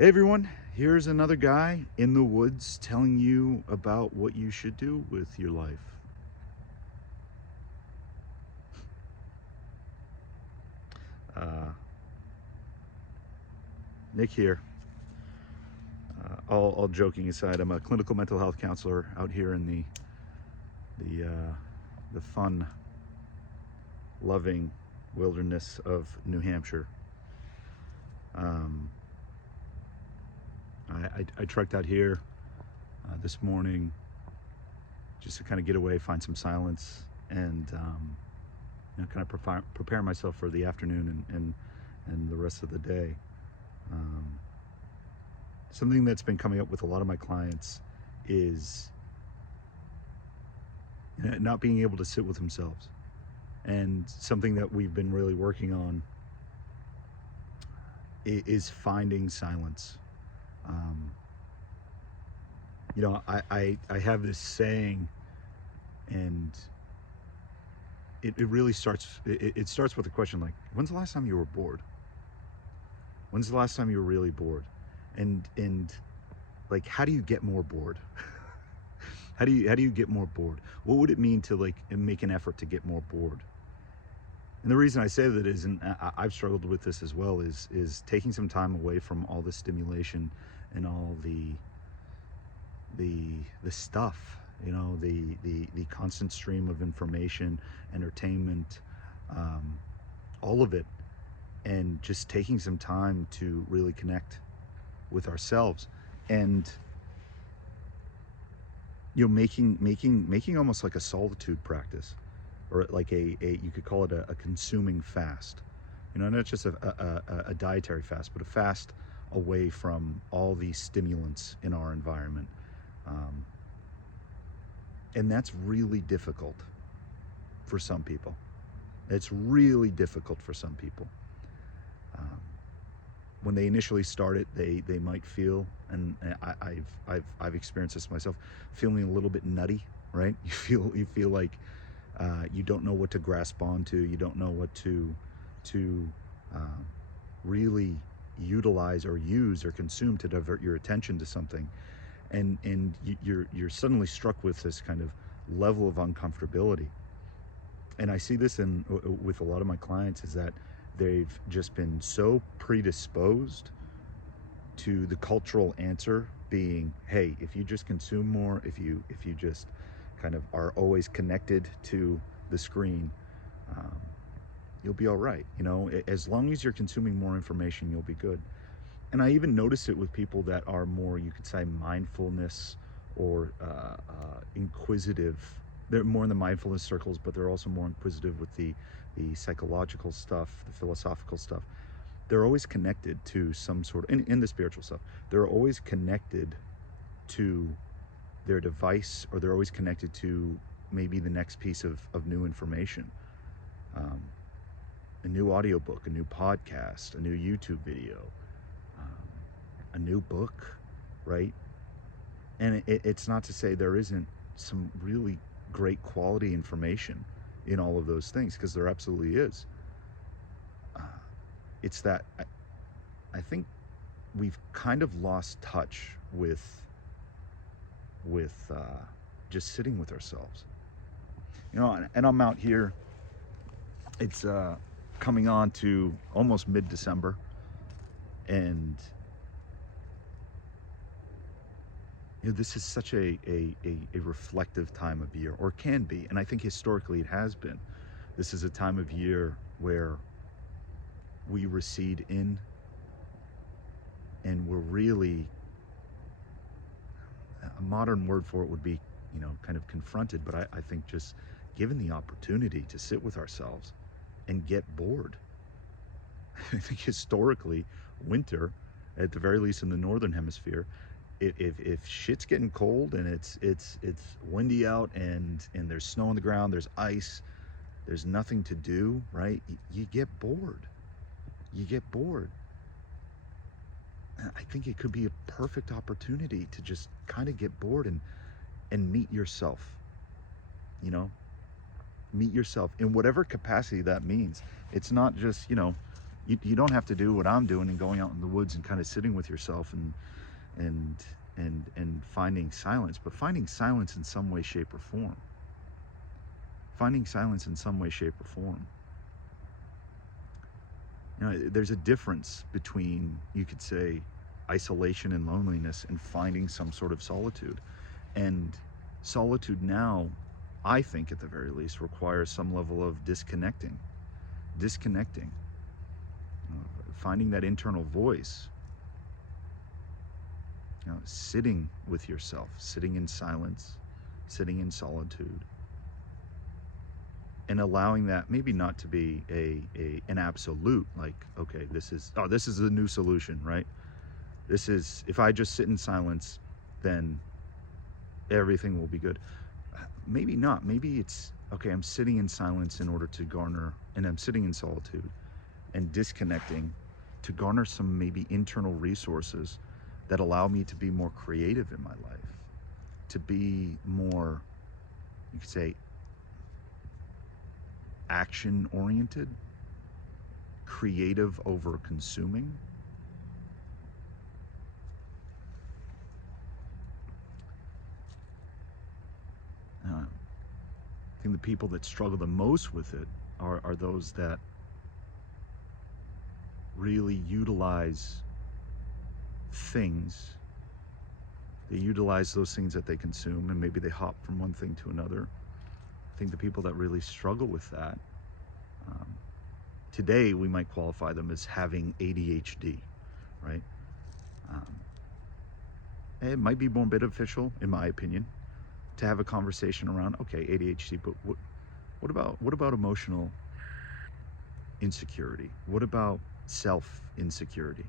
Hey everyone, here's another guy in the woods telling you about what you should do with your life. Nick here. All joking aside, I'm a clinical mental health counselor out here in the fun, loving wilderness of New Hampshire. I trekked out here this morning just to kind of get away, find some silence, and kind of prepare myself for the afternoon and the rest of the day. Something that's been coming up with a lot of my clients is not being able to sit with themselves, and something that we've been really working on is finding silence. I have this saying, and it really starts, it starts with a question like, when's the last time you were bored? When's the last time you were really bored? And like, how do you get more bored? How do you get more bored? What would it mean to like make an effort to get more bored? And the reason I say that is, and I've struggled with this as well, is taking some time away from all the stimulation and all the stuff, the constant stream of information, entertainment, all of it, and just taking some time to really connect with ourselves, and making almost like a solitude practice, or like a you could call it a consuming fast, not just a dietary fast, but a fast away from all these stimulants in our environment. And that's really difficult for some people. It's really difficult for some people. When they initially start it, they might feel, and I've experienced this myself, feeling a little bit nutty, right? You feel like you don't know what to grasp onto. You don't know what to really utilize or use or consume to divert your attention to something, and you're suddenly struck with this kind of level of uncomfortability. And I see this with a lot of my clients, is that they've just been so predisposed to the cultural answer being, hey, if you just consume more, if you just kind of are always connected to the screen, you'll be all right. As long as you're consuming more information, you'll be good. And I even notice it with people that are more, you could say, mindfulness or inquisitive. They're more in the mindfulness circles, but they're also more inquisitive with the psychological stuff, the philosophical stuff. They're always connected to some sort of, in the spiritual stuff, they're always connected to their device, or they're always connected to maybe the next piece of new information. A new audiobook, a new podcast, a new YouTube video, a new book, right? And it's not to say there isn't some really great quality information in all of those things, because there absolutely is. It's that I think we've kind of lost touch with just sitting with ourselves. And I'm out here. It's coming on to almost mid-December, and this is such a reflective time of year, or can be, and I think historically it has been. This is a time of year where we recede in, and we're really, a modern word for it would be, kind of confronted, but I think just given the opportunity to sit with ourselves and get bored. I think historically, winter, at the very least in the northern hemisphere, if shit's getting cold and it's windy out, and there's snow on the ground, there's ice, there's nothing to do, right? You get bored. You get bored. I think it could be a perfect opportunity to just kind of get bored and meet yourself. Meet yourself in whatever capacity that means. It's not just, You don't have to do what I'm doing and going out in the woods and kind of sitting with yourself and and finding silence, but finding silence in some way, shape, or form. Finding silence in some way, shape, or form. You know, there's a difference between, you could say, isolation and loneliness and finding some sort of solitude. And solitude now, I think at the very least, requires some level of disconnecting. Disconnecting. Finding that internal voice. You know, sitting with yourself, sitting in silence, sitting in solitude. And allowing that maybe not to be an absolute, like, okay, this is the new solution, right? This is, if I just sit in silence, then everything will be good. Maybe not. Maybe it's, okay, I'm sitting in silence in order to garner, and I'm sitting in solitude and disconnecting to garner some maybe internal resources that allow me to be more creative in my life, to be more, you could say, action oriented, creative over consuming. I think the people that struggle the most with it are those that really utilize things. They utilize those things that they consume, and maybe they hop from one thing to another. I think the people that really struggle with that, today we might qualify them as having ADHD, right? It might be more beneficial, in my opinion, to have a conversation around, okay, ADHD, but what about emotional insecurity? What about self-insecurity?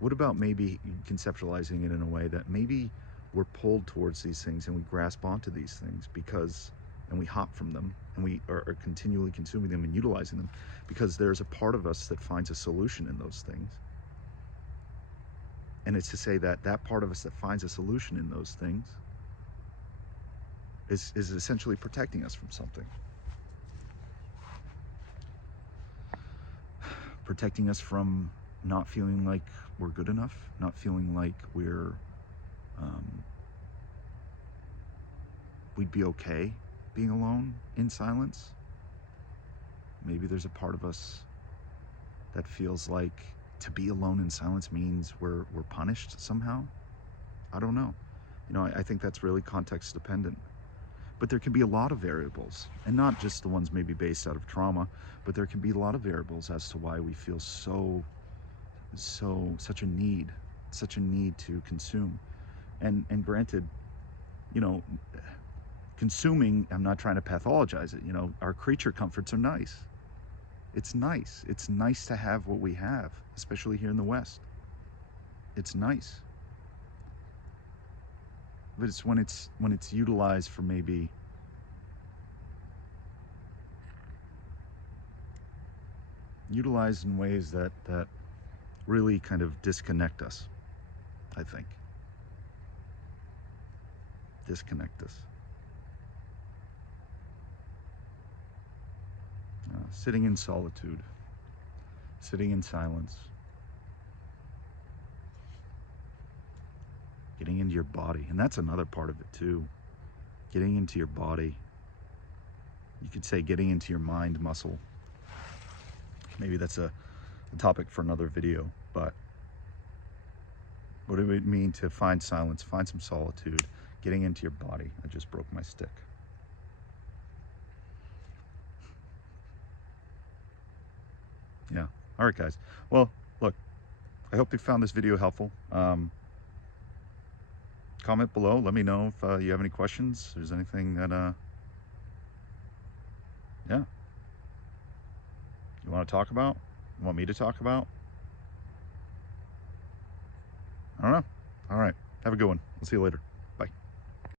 What about maybe conceptualizing it in a way that maybe we're pulled towards these things and we grasp onto these things because, and we hop from them, and we are continually consuming them and utilizing them because there's a part of us that finds a solution in those things. And it's to say that that part of us that finds a solution in those things is essentially protecting us from something. Protecting us from not feeling like we're good enough, not feeling like we'd be okay being alone in silence. Maybe there's a part of us that feels like to be alone in silence means we're punished somehow. I don't know. You know, I think that's really context dependent. But there can be a lot of variables, and not just the ones maybe based out of trauma, but there can be a lot of variables as to why we feel such a need to consume. And granted, you know, consuming, I'm not trying to pathologize it, you know, our creature comforts are nice. It's nice. It's nice to have what we have, especially here in the West. It's nice. But it's when it's utilized for maybe utilized in ways that really kind of disconnect us, I think. Disconnect us. Sitting in solitude, sitting in silence, getting into your body. And that's another part of it too. Getting into your body. You could say getting into your mind muscle. Maybe that's a topic for another video, but what do it mean to find silence, find some solitude, getting into your body? I just broke my stick. Yeah. All right, guys. Well, look, I hope you found this video helpful. Comment below. Let me know if you have any questions. If there's anything that, yeah, you want to talk about? You want me to talk about? I don't know. All right. Have a good one. We'll see you later.